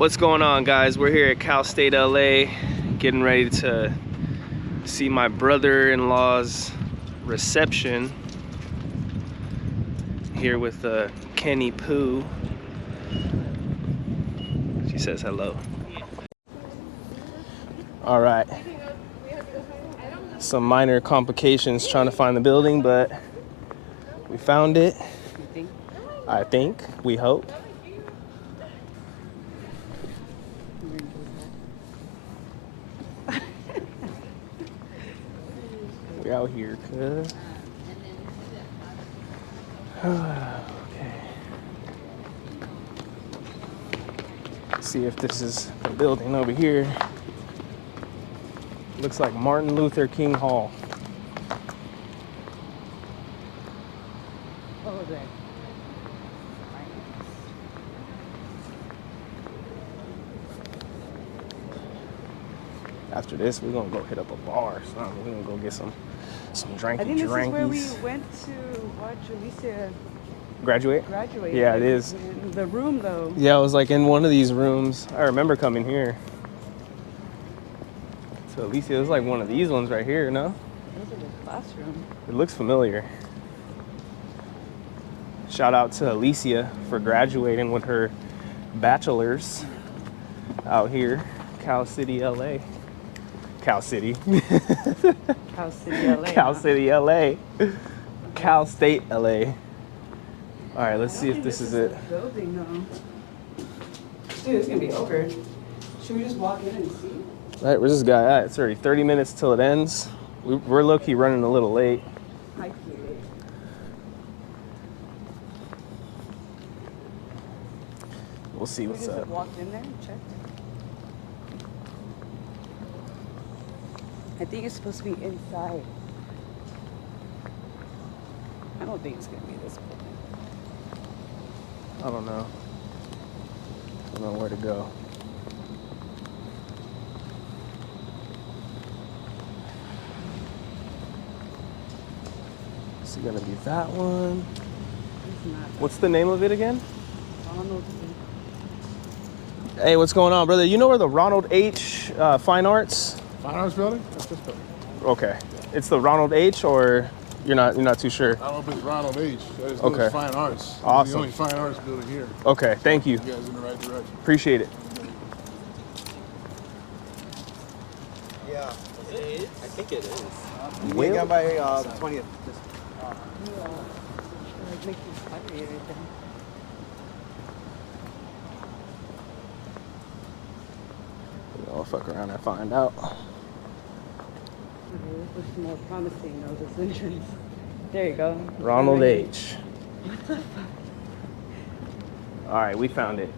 What's going on, guys? We're here at Cal State LA getting ready to see my brother-in-law's reception here with Kenny Pooh. She says hello. All right, some minor complications trying to find the building, but we found it. I think, we hope. We out here, cuz. Okay. Let's see if this is the building over here. Looks like Martin Luther King Hall. Oh, there. After this, we're gonna go hit up a bar or something. We're gonna go get some dranky I think this is where we drankies. went to watch Alicia Graduate? graduate. Yeah, it is. In the room, though. Yeah, I was like in one of these rooms. I remember coming here. So Alicia, it was like one of these ones right here, no? Those are the classroom. It looks familiar. Shout out to Alicia for graduating with her bachelor's out here, Cal City, LA. Cal City. Cal City, LA. Cal City, LA. Cal State, LA. All right, let's see if this is it. The building, though. Dude, it's gonna be over. Should we just walk in and see? All right, where's this guy at? It's already 30 minutes till it ends. We're low-key running a little late. Hi, kid. We'll see what's We just up. walked in there and checked. I think it's supposed to be inside. I don't think it's gonna be this building. I don't know. I don't know where to go. Is it gonna be that one? It's not. What's the name of it again? Ronald. Hey, what's going on, brother? You know where the Ronald H. Fine Arts? Fine Arts building? That's this building. Okay, it's the Ronald H. or you're not too sure? I don't know if it's Ronald H. It's Okay. Fine Arts. Awesome. It's the only Fine Arts building here. Okay, thank you. You guys in the right direction. Appreciate it. Yeah, it is. I think it is. You Will? get done by the 20th. Like, make you pottery or anything. I'll fuck around and find out. Okay, this looks more promising though, this entrance. There you go. Ronald Right. H. All right, we found it.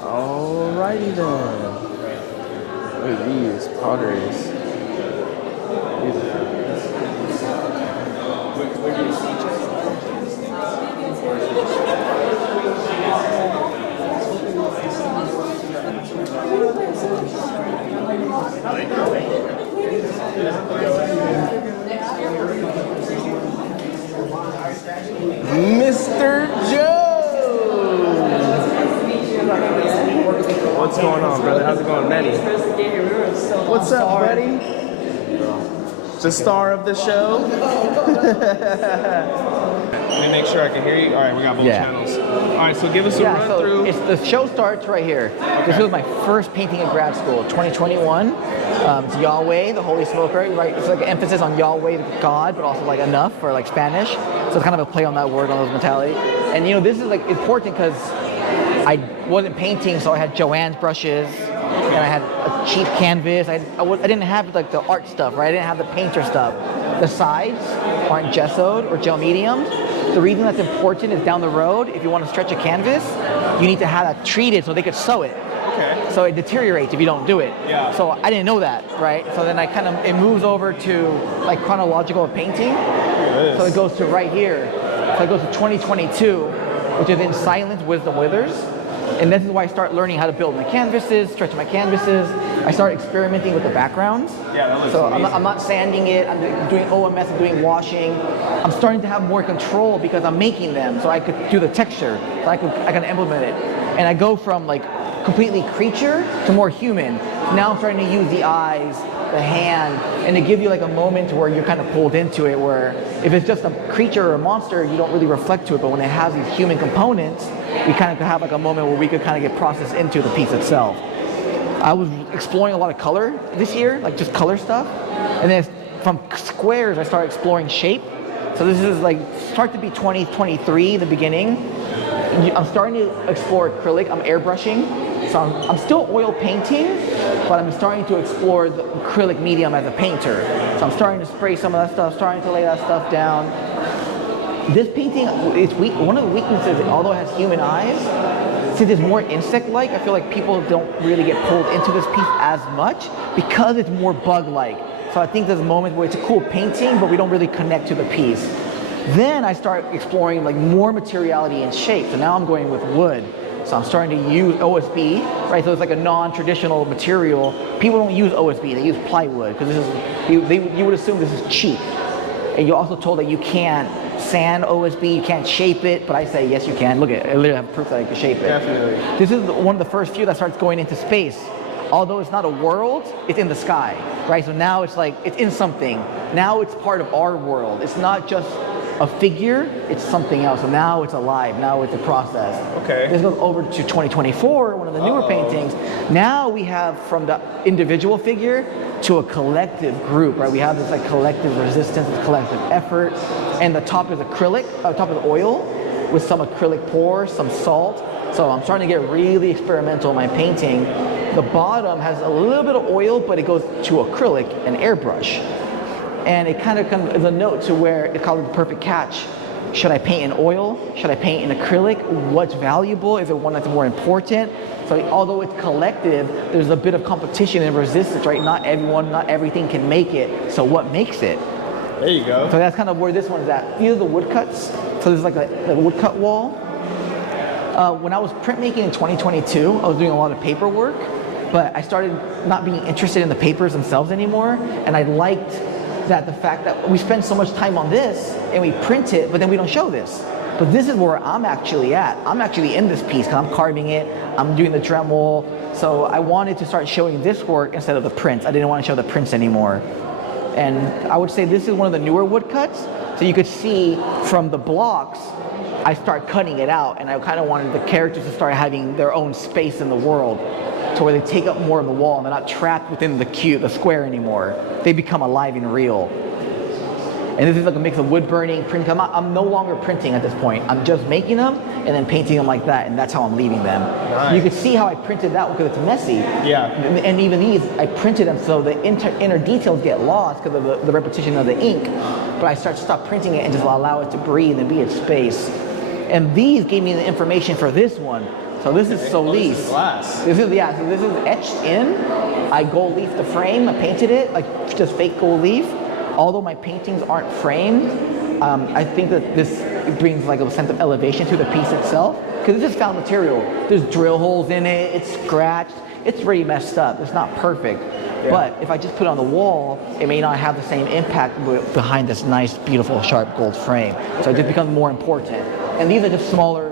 Alrighty then. Look at these potteries. Mr. Joe! What's going on, brother? How's it going, Manny? What's up, buddy? The star of the show. Let me make sure I can hear you. All right, we got both channels. All right, so give us a run through. It's the show starts right here. This was my first painting in grad school, 2021. It's Yahweh, the Holy Smoker. Right? It's like an emphasis on Yahweh, God, but also like enough for like Spanish. So it's kind of a play on that word, on those mentality. And you know, this is like important because I wasn't painting, so I had Joann's brushes, and I had a cheap canvas. I didn't have like the art stuff, right? I didn't have the painter stuff. The sides aren't gessoed or gel mediums. The reason that's important is down the road, if you want to stretch a canvas, you need to have that treated so they could sew it. Okay. So it deteriorates if you don't do it. Yeah. So I didn't know that, right? So then it moves over to like chronological painting. So it goes to right here. So it goes to 2022, which is In Silence, Wisdom Withers. And this is why I start learning how to build my canvases, stretch my canvases. I start experimenting with the backgrounds. Yeah, that looks So amazing. I'm not sanding it, I'm doing OMS, I'm doing washing. I'm starting to have more control because I'm making them, so I could do the texture, so I can implement it. And I go from like completely creature to more human. Now I'm starting to use the eyes, the hand, and to give you like a moment where you're kind of pulled into it, where if it's just a creature or a monster, you don't really reflect to it, but when it has these human components, we kind of have like a moment where we could kind of get processed into the piece itself. I was exploring a lot of color this year, like just color stuff, and then from squares, I started exploring shape. So this is like, start to be 2023, the beginning. I'm starting to explore acrylic, I'm airbrushing. So I'm still oil painting, but I'm starting to explore the acrylic medium as a painter. So I'm starting to spray some of that stuff, starting to lay that stuff down. This painting, it's weak. One of the weaknesses, although it has human eyes, since it's more insect-like, I feel like people don't really get pulled into this piece as much because it's more bug-like. So I think there's a moment where it's a cool painting, but we don't really connect to the piece. Then I start exploring like more materiality and shape. So now I'm going with wood. So I'm starting to use OSB, right? So it's like a non-traditional material. People don't use OSB, they use plywood because this is, you would assume this is cheap. And you're also told that you can't sand OSB, you can't shape it, but I say yes you can. Look at it, I literally have proof that I can shape it. Definitely. This is one of the first few that starts going into space. Although it's not a world, it's in the sky, right? So now it's like, it's in something. Now it's part of our world. It's not just a figure, it's something else. So now it's alive, now it's a process. Okay. This goes over to 2024, one of the newer paintings. Now we have from the individual figure to a collective group, right? We have this like collective resistance, this collective effort. And the top is acrylic, top is oil with some acrylic pores, some salt. So I'm starting to get really experimental in my painting. The bottom has a little bit of oil, but it goes to acrylic and airbrush. And it kind of is a note to where it calls it the perfect catch. Should I paint in oil? Should I paint in acrylic? What's valuable? Is it one that's more important? So although it's collective, there's a bit of competition and resistance, right? Not everyone, not everything can make it. So what makes it? There you go. So that's kind of where this one is at. These are the woodcuts. So there's like a woodcut wall. When I was printmaking in 2022, I was doing a lot of paperwork, but I started not being interested in the papers themselves anymore, and I liked that the fact that we spend so much time on this and we print it, but then we don't show this. But this is where I'm actually at. I'm actually in this piece because I'm carving it, I'm doing the Dremel, so I wanted to start showing this work instead of the prints. I didn't want to show the prints anymore. And I would say this is one of the newer woodcuts, so you could see from the blocks, I start cutting it out, and I kind of wanted the characters to start having their own space in the world, to where they take up more of the wall and they're not trapped within the square anymore. They become alive and real. And this is like a mix of wood burning, printing. I'm no longer printing at this point. I'm just making them and then painting them like that, and that's how I'm leaving them. Nice. You can see how I printed that one because it's messy. Yeah. And even these, I printed them so the inner details get lost because of the repetition of the ink. But I stop printing it and just allow it to breathe and be its space. And these gave me the information for this one. So this is Solis. This is glass. So this is etched in. I gold leafed the frame, I painted it, like just fake gold leaf. Although my paintings aren't framed, I think that this brings like a sense of elevation to the piece itself. Because this is found material. There's drill holes in it, it's scratched, it's really messed up, it's not perfect. Yeah. But if I just put it on the wall, it may not have the same impact behind this nice, beautiful, sharp gold frame. So it just becomes more important. And these are just smaller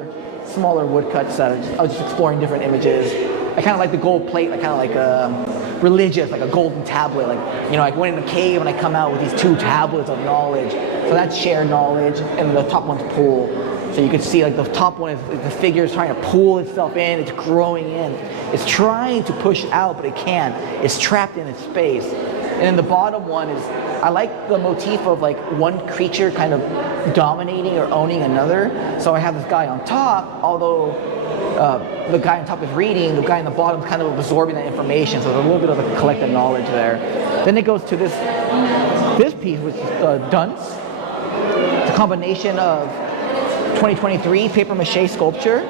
woodcuts that I was just exploring different images. I kind of like the gold plate, like kind of like religious, like a golden tablet. Like, you know, I went in a cave and I come out with these 2 tablets of knowledge. So that's shared knowledge, and the top one's pull. So you can see like the top one is like the figure is trying to pull itself in, it's growing in. It's trying to push out, but it can't. It's trapped in its space. And then the bottom one is, I like the motif of like one creature kind of dominating or owning another. So I have this guy on top, although the guy on top is reading, the guy on the bottom is kind of absorbing that information. So there's a little bit of a collective knowledge there. Then it goes to this piece, which is Dunce. It's a combination of 2023 paper mache sculpture.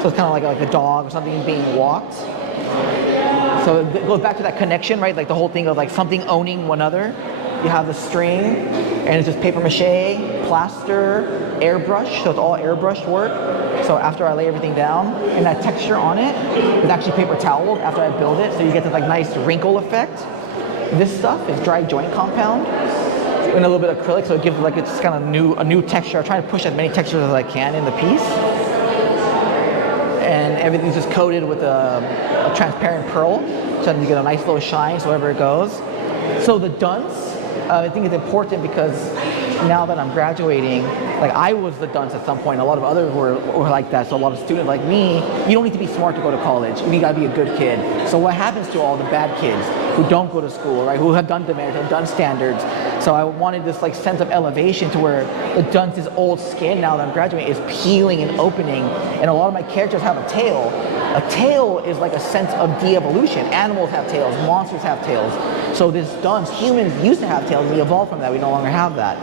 So it's kind of like a dog or something being walked. So it goes back to that connection, right? Like the whole thing of like something owning one other. you have the string, and it's just paper mache, plaster, airbrush, so it's all airbrushed work. So after I lay everything down, and that texture on it is actually paper towel after I build it, so you get this like nice wrinkle effect. This stuff is dry joint compound and a little bit of acrylic, so it gives like it's kind of a new texture. I try to push as many textures as I can in the piece. And everything's just coated with a transparent pearl, so that you get a nice little shine so wherever it goes. So the dunce, I think it's important because now that I'm graduating, like I was the dunce at some point, a lot of others were like that, so a lot of students like me, you don't need to be smart to go to college, you gotta be a good kid. So what happens to all the bad kids who don't go to school, right, who have done demerits, who have done standards? So I wanted this like sense of elevation to where the dunce's old skin, now that I'm graduating, is peeling and opening, and a lot of my characters have a tail. A tail is like a sense of de-evolution. Animals have tails, monsters have tails. So this dunce, humans used to have tails, we evolved from that, we no longer have that.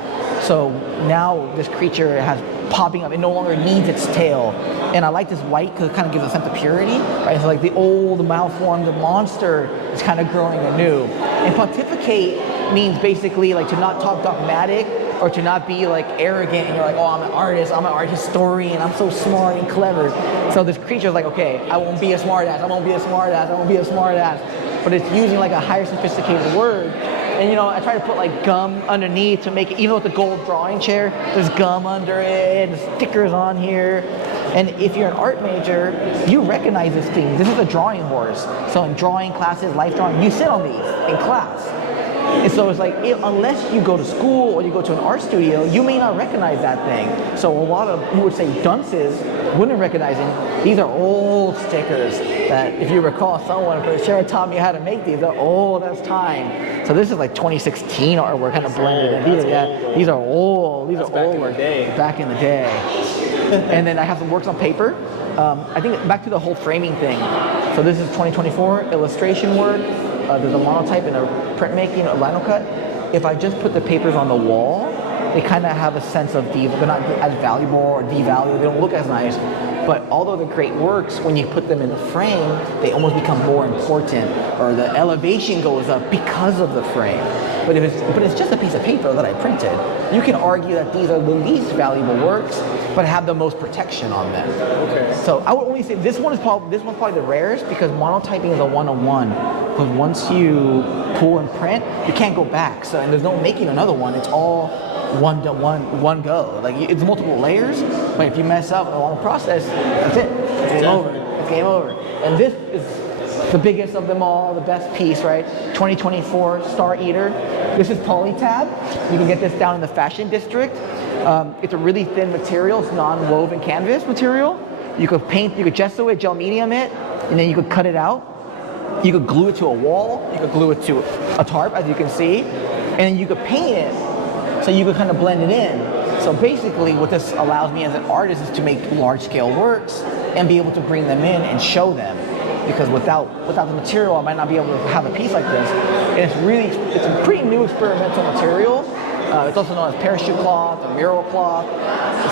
So now this creature has popping up, it no longer needs its tail. And I like this white because it kind of gives a sense of purity, right? So like the old malformed monster is kind of growing anew. And pontificate means basically like to not talk dogmatic or to not be like arrogant and you're like, oh, I'm an artist, I'm an art historian, I'm so smart and clever. So this creature is like, okay, I won't be a smart ass, I won't be a smart ass, I won't be a smart ass. But it's using like a higher sophisticated word. And you know, I try to put like gum underneath to make it, even with the gold drawing chair, there's gum under it, there's stickers on here. And if you're an art major, you recognize this thing. This is a drawing horse. So in drawing classes, life drawing, you sit on these in class. And so it's like, unless you go to school or you go to an art studio, you may not recognize that thing. So a lot of, you would say dunces, wouldn't recognize it. These are old stickers that if you recall, someone for sure taught me how to make these. They're old as time. So this is like 2016 artwork kind of blended in. These are old. These are old work. Back in the day. And then I have some works on paper. I think back to the whole framing thing. So this is 2024 illustration work. There's a monotype and a printmaking, a lino cut. If I just put the papers on the wall, they kind of have a sense of they're not as valuable or devalued. They don't look as nice. But although they're great works, when you put them in the frame, they almost become more important, or the elevation goes up because of the frame. But it's just a piece of paper that I printed. You can argue that these are the least valuable works, but have the most protection on them. Okay. So I would only say this one's probably the rarest because monotyping is a one-on-one. Because once you pull and print, you can't go back. So and there's no making another one. It's all one go. Like it's multiple layers, but if you mess up along the process, that's it. It's game over. It's game over. And this is the biggest of them all, the best piece, right? 2024 Star Eater. This is Polytab. You can get this down in the Fashion District. It's a really thin material. It's non-woven canvas material. You could paint, you could gesso it, gel medium it, and then you could cut it out. You could glue it to a wall. You could glue it to a tarp, as you can see, and then you could paint it. So you could kind of blend it in. So basically what this allows me as an artist is to make large-scale works and be able to bring them in and show them. Because without the material, I might not be able to have a piece like this. And it's a pretty new experimental material. It's also known as parachute cloth or mural cloth.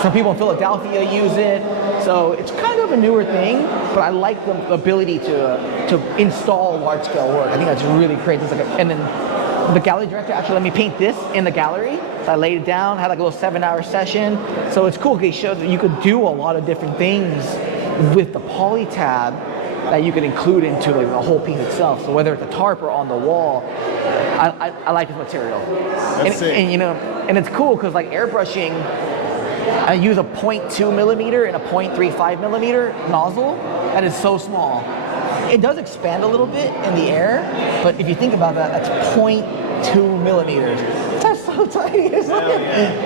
Some people in Philadelphia use it. So it's kind of a newer thing, but I like the ability to install large-scale work. I think that's really great. And then the gallery director actually let me paint this in the gallery. So I laid it down, had like a little 7-hour session. So it's cool because it shows that you could do a lot of different things with the Polytab that you can include into like the whole piece itself. So whether it's a tarp or on the wall, I like this material. And you know, and it's cool because like airbrushing, I use a 0.2 millimeter and a 0.35 millimeter nozzle that is so small. It does expand a little bit in the air, but if you think about that, that's 0.2 millimeters. That's so tiny. It's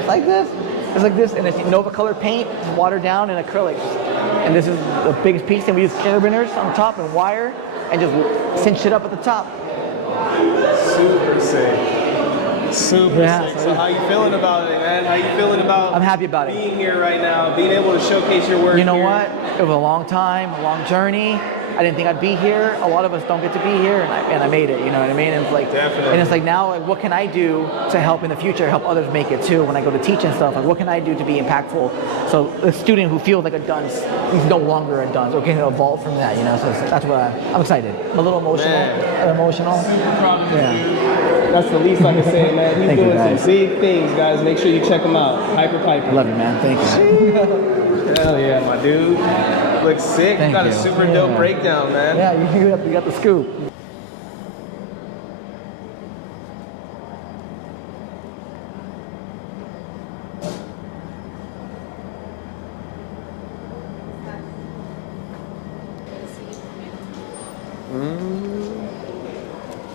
like this. It's like this, and it's Nova Color paint, it's watered down in acrylic. And this is the biggest piece, and we use carabiners on top and wire, and just cinch it up at the top. Super sick. Super sick. So how you feeling about it, man? How you feeling about I'm happy about being here right now, being able to showcase your work? You know here? what? It was a long time, a long journey. I didn't think I'd be here. A lot of us don't get to be here, and I made it. You know what I mean? And it's like, definitely. And it's like now, like, what can I do to help in the future, help others make it too? When I go to teach and stuff, like, what can I do to be impactful? So a student who feels like a dunce, he's no longer a dunce, or can evolve from that. You know, so that's what I'm excited. I'm a little emotional. Man. Emotional. Super proud of you, Yeah. dude. That's the least I can say, man. He's Thank you, doing guys. some big things, guys. Make sure you check him out. Hyper I Piper. love you, man. Thank you. Hell yeah, my dude. Looks sick. Thank Got you. a super dope Yeah. breakdown, man. Yeah, you got the scoop.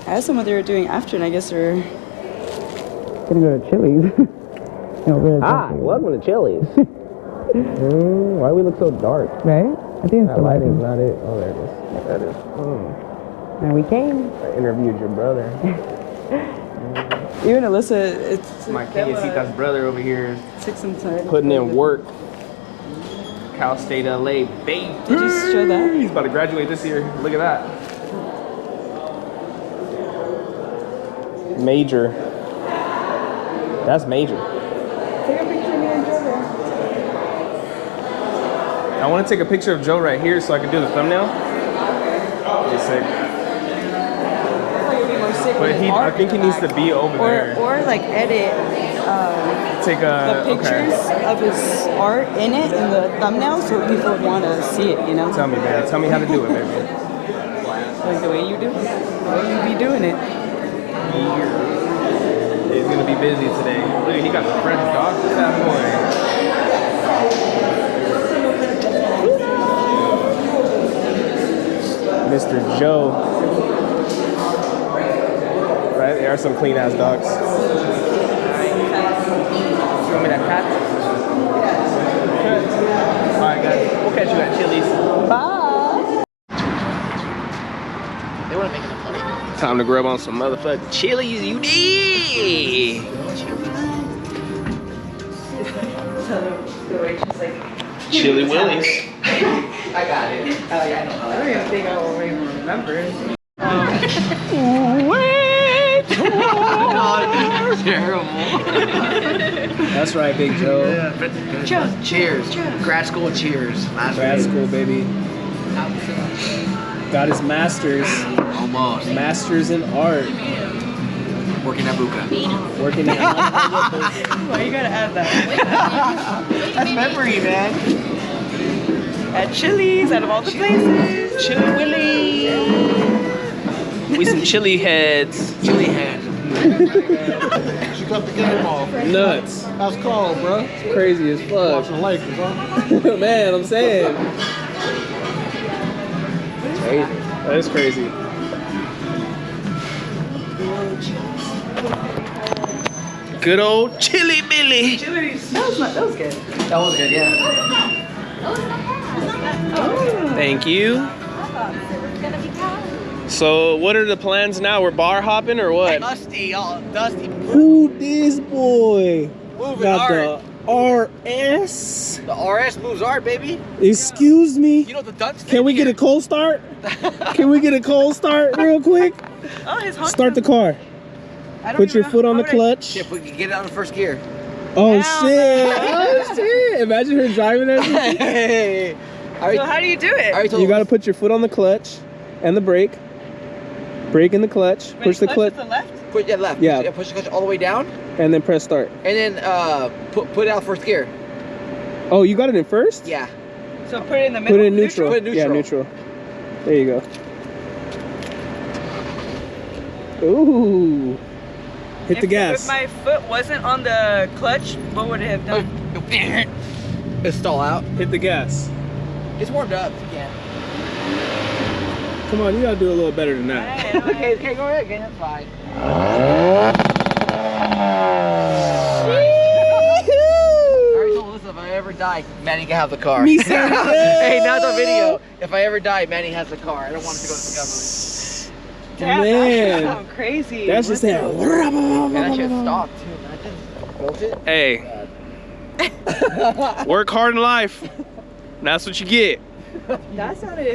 I asked them what they were doing after, and I guess they're Gonna go to Chili's. Hi, welcome to Chili's. Why we look so dark? Right? I think it's That lighting's not it. Oh, there it is. That is. and we came. I interviewed your brother. Even Alyssa, it's My Kenyasita's brother over here 6 inside. putting in work. Cal State LA, babe. Did you show that? He's about to graduate this year. Look at that. Major. That's major. Take a picture of me and Joe. I want to take a picture of Joe right here so I can do the thumbnail. He's sick. But I think he needs to be over there. Or like edit Take the a pictures of his art in it in the thumbnail so people would want to see it, you know? Tell me, man. Tell me how to do it, baby. Like the way you do it. The way you be doing it. He's gonna be busy today. Look, he got the French dog. Look at that boy. Mr. Joe. Right, there are some clean ass dogs. You want me that cat? Alright guys, we'll catch you at Chili's. Bye. They weren't making enough money. Time to grub on some motherfucking Chili's, you need. Chili Willies. I got it. Oh, yeah, I know. I don't even think I will even remember. Terrible. That's right, Big Joe. Cheers. Grad school cheers. Grad school, baby. Got his master's. Almost. Masters in art. Working at Buka. Working at Why you gotta add that? That's memory, man. At Chili's, out of all the places. Chili Willy. We some chili heads. Chili head. She cut the game off. Nuts. That's cold, bro. It's crazy as fuck. Watching Lakers, huh? Man, I'm saying. That is crazy. Good old Chili Billy. Chili's. That was good. That was good, yeah. Thank you. So, what are the plans now? We're bar hopping or what? Dusty, all dusty. Who this boy? Moving Got art. the RS. The RS moves art, baby. Excuse me. You know the Dutch. Can we get a cold start? Can we get a cold start real quick? Oh, his Honda. Start the car. I don't Put your even- foot on how the would I- clutch. If we can get it on the first gear. Oh Hell shit! no. Oh shit! Imagine her driving that. Hey. So how do you do it? I already told You him. gotta put your foot on the clutch and the brake. Brake in the clutch. Push the clutch, To the left? Push it left. Yeah. Push the clutch all the way down, and then press start. and then put it out first gear. Oh, you got it in first? Yeah. So put it in the middle? Put it in neutral. Put it in Yeah, neutral. neutral. There you go. Ooh. Hit the gas. If my foot wasn't on the clutch, what would it have done? It's stall out. Hit the gas. It's warmed up. You can. Come on, you gotta do a little better than that. Okay, go ahead. Okay, that's fine. I already told Alyssa if I ever die, Manny can have the car. Me too. Hey, not the video. If I ever die, Manny has the car. I don't want it to go to Discovery. Damn, Man. that sounds crazy. That's just that. Man, that shit stopped too. Imagine. Built it. Hey. Work hard in life. That's what you get. That sounded